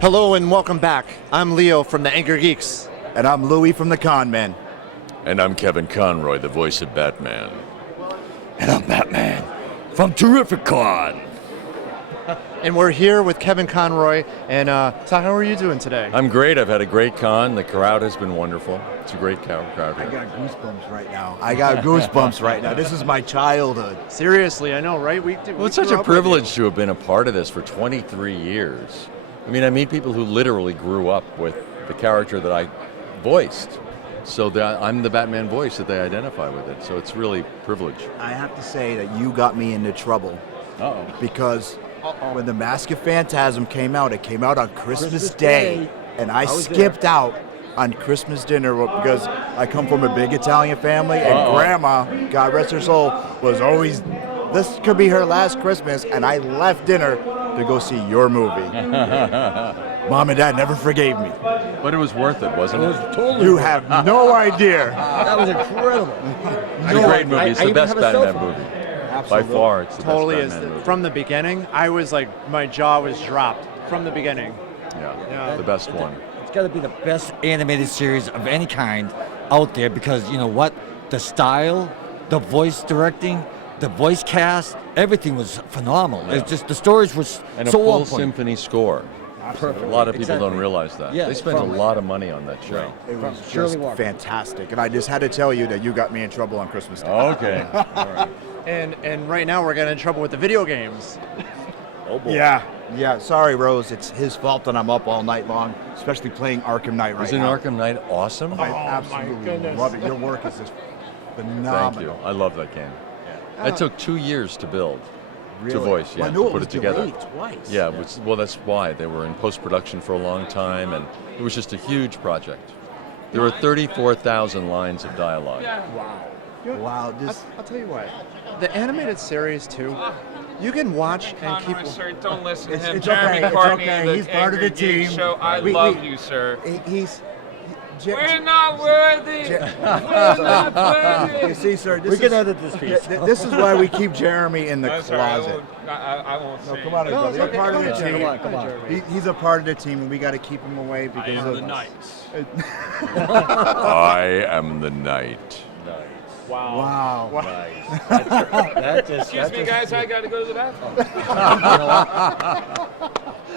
Hello and welcome back. I'm Leo from the Angry Geeks. And I'm Louie from the Con Men. And I'm Kevin Conroy, the voice of Batman. And I'm Batman from TERRIFICON. And we're here with Kevin Conroy. And so how are you doing today? I'm great. I've had a great con. The crowd has been wonderful. It's a great crowd I here. got goosebumps right now. This is my childhood. Seriously, I know, right? Well, it's such a privilege to have been a part of this for 23 years. I mean, I meet people who literally grew up with the character that I voiced. So I'm the Batman voice that they identify with it. So it's really a privilege. I have to say that you got me into trouble. Uh-oh. Because when The Mask of Phantasm came out, it came out on Christmas Day. And I skipped out on Christmas dinner because I come from a big Italian family, and Grandma, God rest her soul, was always, this could be her last Christmas, and I left dinner to go see your movie. Mom and Dad never forgave me. But it was worth it, wasn't it? Totally. You have no idea. That was incredible. It's a great movie. It's the best Batman movie. Absolutely. By far, it's the Totally best is. Batman movie. From the beginning, I was like, my jaw was dropped from the beginning. Yeah, the best one. It's got to be the best animated series of any kind out there because you know what? The style, the voice directing, the voice cast, everything was phenomenal. Yeah. It's just the stories were And a so full on point. symphony score. Perfect. A lot of people Exactly. don't realize that. Yeah, They spent from- a lot of money on that show. It was From Shirley just Walker. fantastic. And I just had to tell you that you got me in trouble on Christmas Day. Okay. All right. And right now we're getting in trouble with the video games. Oh boy. Yeah. Sorry, Rose. It's his fault that I'm up all night long, especially playing Arkham Knight right Isn't now. Arkham Knight awesome? I absolutely goodness. love it. Your work is just phenomenal. Thank you. I love that game. It took 2 years to build, Really? to voice, Well, I to knew it put was it together. delayed twice. Yeah, well, that's why. They were in post-production for a long time, and it was just a huge project. There were 34,000 lines of dialogue. Wow. This. I'll tell you what, the animated series too, you can watch and keep... Conroy, sir, don't listen to It's- him. it's Jeremy okay, it's Courtney, okay. the He's part of the Angry Geeks team. Show. I We- love we- you, sir. We're We're not worthy. We're not You worthy. see, sir, this We is, can edit this piece. this is why we keep Jeremy in the I'm sorry, I closet. won't, I won't No, say come on, it. brother. it's You're okay. part of the Come on, team. Jeremy. Come on. He's a part of the team, and we got to keep him away I because am of the knight. I am the knight. Wow. Excuse me, guys, I got to go to the bathroom.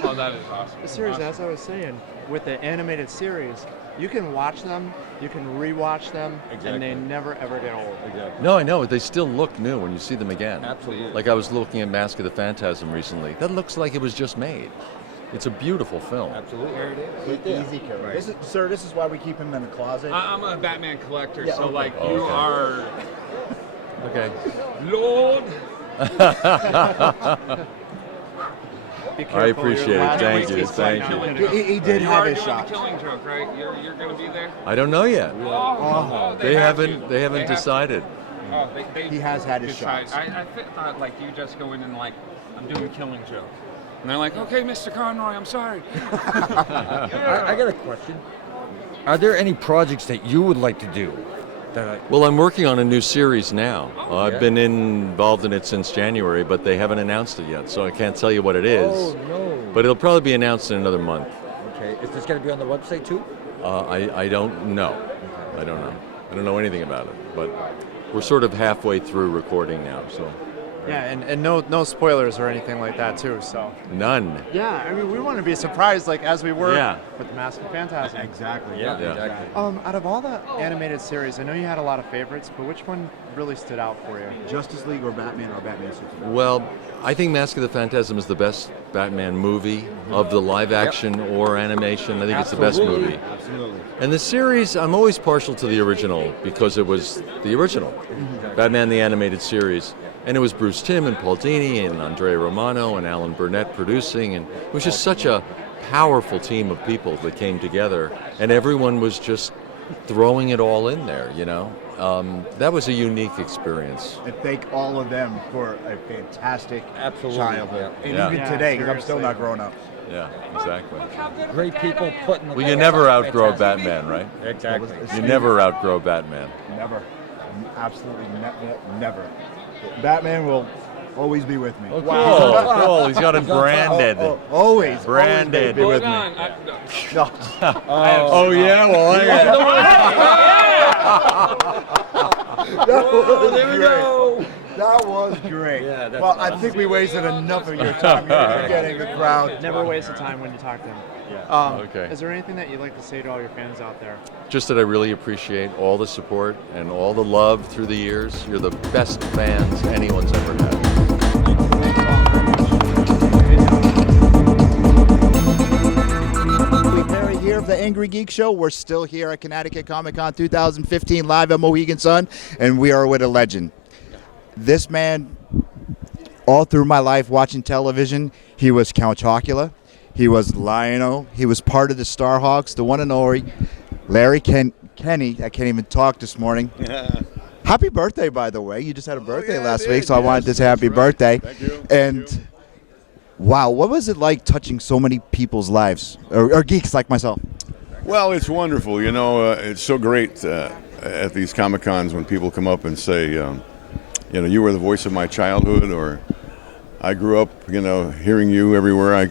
Oh, that is awesome. Seriously, as I was saying, with the animated series, you can watch them, you can rewatch them, and they never ever get old. No, I know. They still look new when you see them again. Absolutely. Like I was looking at Mask of the Phantasm recently. That looks like it was just made. It's a beautiful film. Absolutely. There it is. Easy, Kevin. Sir, this is why we keep him in the closet. I'm a Batman collector, Yeah, so okay. like Oh, you okay. are Okay. Lord. Be careful, I your appreciate it. last Thank week you. is Thank like you. now. He did You have are his doing shot. the Killing Joke, right? You're going to be there. I don't know yet. Oh, They have haven't. to. They haven't have to. decided. Oh, they He has had his decide. shots. I thought like you just go in and like, I'm doing a Killing Joke. And they're like, okay, Mr. Conroy, I'm sorry. I got a question. Are there any projects that you would like to do? Well, I'm working on a new series now. I've been involved in it since January, but they haven't announced it yet, so I can't tell you what it is. Oh no. But it'll probably be announced in another month. Okay. Is this going to be on the website too? I don't know. I don't know. I don't know anything about it. But we're sort of halfway through recording now, so Yeah, and no spoilers or anything like that too. So none. yeah, I mean we want to be surprised like as we were Yeah. with the Mask of Phantasm. Exactly. Yeah. Yeah. Exactly. Out of all the animated series, I know you had a lot of favorites, but which one really stood out for you? Justice League or Batman Superman? Well, I think Mask of the Phantasm is the best Batman movie of the live action or animation. I think it's the best movie. Absolutely. And the series, I'm always partial to the original because it was the original, Batman the Animated Series. And it was Bruce Timm and Paul Dini and Andrea Romano and Alan Burnett producing. And it was just such a powerful team of people that came together. And everyone was just throwing it all in there, you know. That was a unique experience. And thank all of them for a fantastic Absolutely, childhood. yeah. And Yeah. even Yeah, today, because I'm still seriously. not grown up. Yeah, exactly. Great people putting. Well, you never outgrow Batman, right? Exactly. You never outgrow Batman. Never. Absolutely never. Batman will Always be with me. Oh, cool. Cool. He's got it branded. Always. Branded. Be with me. Hold on. Oh, yeah? Well, There we go. That was great. Yeah, that's well, I think we wasted enough of your time. You're getting the crowd. Never waste of time when you talk to him. Okay. Is there anything that you'd like to say to all your fans out there? Just that I really appreciate all the support and all the love through the years. You're the best fans anyone's ever had. Perry here of the Angry Geek Show. We're still here at Connecticut Comic Con 2015 live at Mohegan Sun, and we are with a legend. This man, all through my life watching television, he was Count Chocula, he was Lionel, he was part of the Starhawks, the one and only Larry Kenney. I can't even talk this morning. Happy birthday, by the way. You just had a birthday last week, so I wanted to say happy birthday. Thank you. And wow, what was it like touching so many people's lives, or geeks like myself? Well, it's wonderful. You know, it's so great at these Comic Cons when people come up and say, you know, you were the voice of my childhood, or I grew up, you know, hearing you everywhere.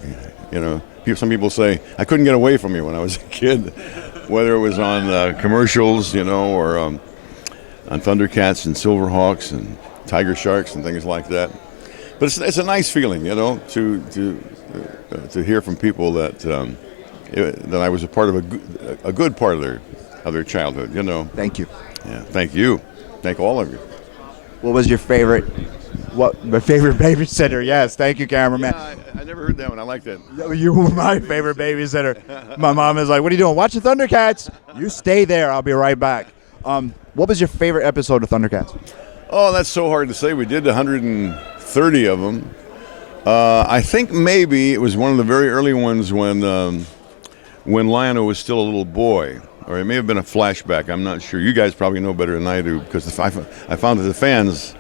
Some people say I couldn't get away from you when I was a kid, whether it was on commercials, you know, or on Thundercats and Silverhawks and Tiger Sharks and things like that. But it's a nice feeling, you know, to hear from people that that I was a part of a good part of their childhood, you know. Thank you. Yeah, thank you. Thank all of you. What was your favorite? My favorite babysitter? Yes, thank you, cameraman. Yeah, I never heard that one. I like that. You were my favorite babysitter. My mom is like, "What are you doing? Watch the Thundercats. You stay there. I'll be right back." What was your favorite episode of Thundercats? Oh, that's so hard to say. We did 130 of them. I think maybe it was one of the very early ones when Lionel was still a little boy. Or it may have been a flashback. I'm not sure. You guys probably know better than I do, because I found that the fans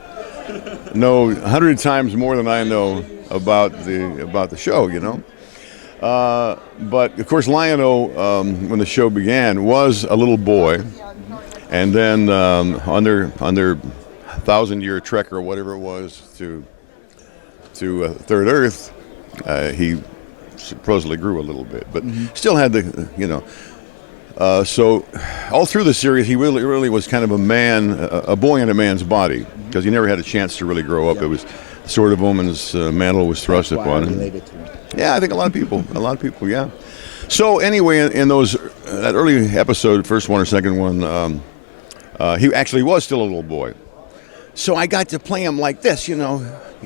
know 100 times more than I know about the show, you know. But of course, Lionel, when the show began, was a little boy, and then under 1,000-year trek or whatever it was to Third Earth, he supposedly grew a little bit, but still had the, you know. So all through the series, he really was kind of a boy in a man's body, because he never had a chance to really grow up. It was sort of woman's mantle was thrust upon him. Yeah, I think a lot of people, yeah. So anyway, in that early episode, first one or second one, he actually was still a little boy. So I got to play him like this, you know.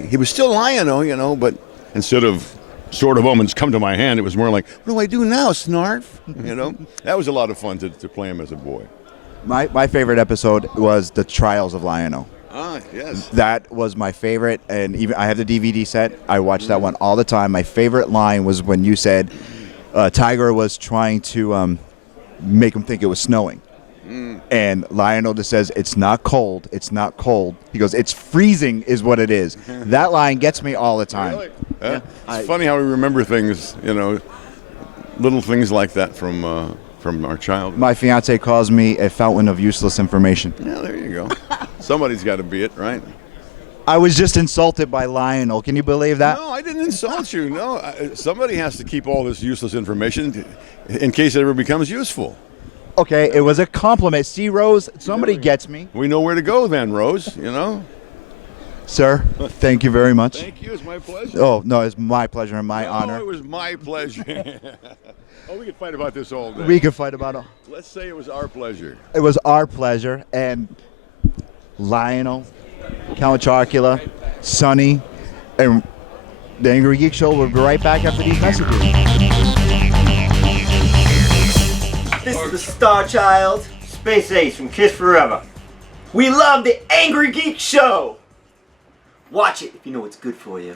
He was still Lionel, you know, but instead of sort of omens come to my hand, it was more like, what do I do now, Snarf? You know, that was a lot of fun to play him as a boy. My favorite episode was the Trials of Lionel. Ah, yes. That was my favorite, and even I have the DVD set. I watch that one all the time. My favorite line was when you said Tiger was trying to make him think it was snowing. And Lionel just says, "It's not cold. It's not cold." He goes, "It's freezing is what it is." That line gets me all the time. Really? Yeah. It's funny how we remember things, you know, little things like that from our childhood. My fiance calls me a fountain of useless information. Yeah, there you go. Somebody's got to be it, right? I was just insulted by Lionel. Can you believe that? No, I didn't insult you. No, somebody has to keep all this useless information in case it ever becomes useful. Okay, it was a compliment. See, Rose, somebody gets me. We know where to go then, Rose, you know? Sir, thank you very much. Thank you. It's my pleasure. Oh, no, it's my pleasure and my honor. It was my pleasure. Oh, we could fight about this all day. We could fight about it. Let's say it was our pleasure. It was our pleasure. And Lionel, Count Chocula, Sonny, and the Angry Geek Show will be right back after these messages. This is the Star Child, Space Ace from Kiss Forever. We love the Angry Geek Show! Watch it if you know what's good for you.